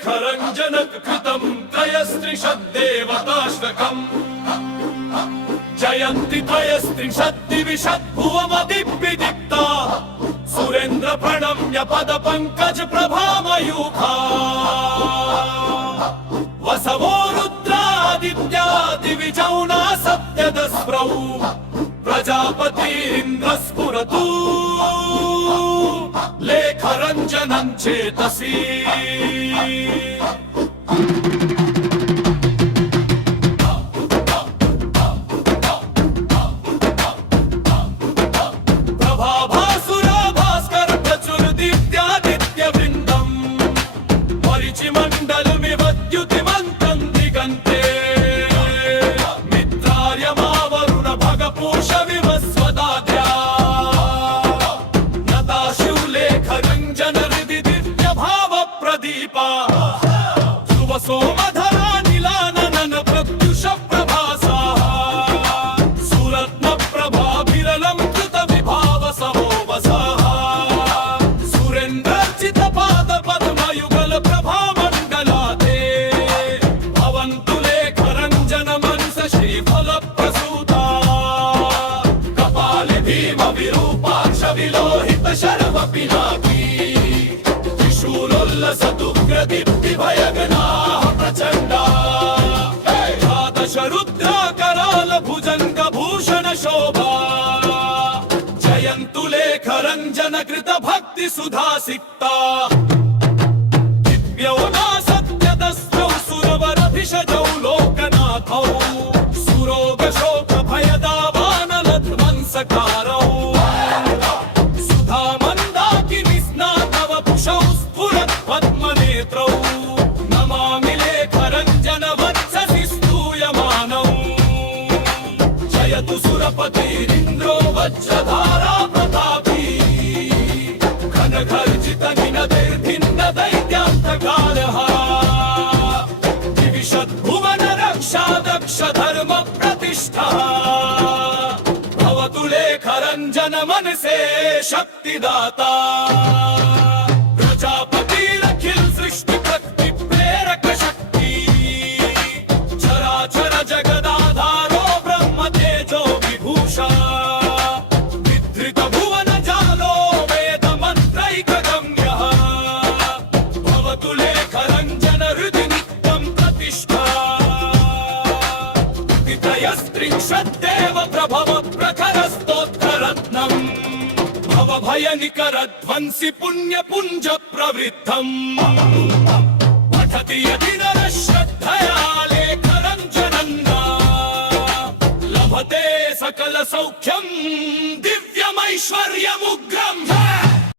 लेखरञ्जन कृतं त्रयस्त्रिंशद्देवताश्वकम् जयन्ति त्रयस्त्रिंशद्दिविशद्भुवमदिव्यदीप्ता सुरेन्द्र प्रणम्य पद पंकज प्रभामयूखा वसवो रुद्रादित्या दिविजौना सप्तदस्प्रौ प्रजापतिरिन्द्र स्फुरतु लेखरञ्जनं चेतसि सोमधरा नीलानन प्रत्युष प्रभासा सुरत्न प्रभा विरलं कृत विभाव समोवसाः सुरेन्द्रर्चित पाद पद्मयुगल प्रभा मण्डलाते भवन्तु लेखरञ्जन मनस श्रीफल प्रसूता कपाले भीम विरूपाक्ष विलोहित शर्व पिनाकी त्रिशूलोल्लसदुग्रदीप्ति भयगणाः प्रचण्डा द्वादश रुद्राकराल भुजङ्ग भूषण शोभा जयन्तु लेखरञ्जन कृत भक्ति सुधासिक्ता दिव्यौ नासत्यदस्त्रौ सुरवरभिषजौ लोकनाथौ सुरोग शोक भयदावानलध्वंसकारौ नमामि लेखरञ्जन वत्ससि स्तूयमानौ जयतु सुरपतिरिन्द्रो वज्रधारा प्रतापी घनघर्जित निनदैर्भिन्न दैत्यान्तकालः दिविशद्भुवन रक्षा दक्ष धर्म प्रतिष्ठः भवतु लेखरञ्जन मनसे शक्तिदाता त्रिंशद्देव प्रभव प्रखरस्तोत्तरत्नम् भवभयनिकरध्वंसि पुण्यपुञ्ज प्रवृद्धम् पठति यदि नरः श्रद्धया लेखरञ्जनं लभते सकल सौख्यम् दिव्यमैश्वर्यमुग्र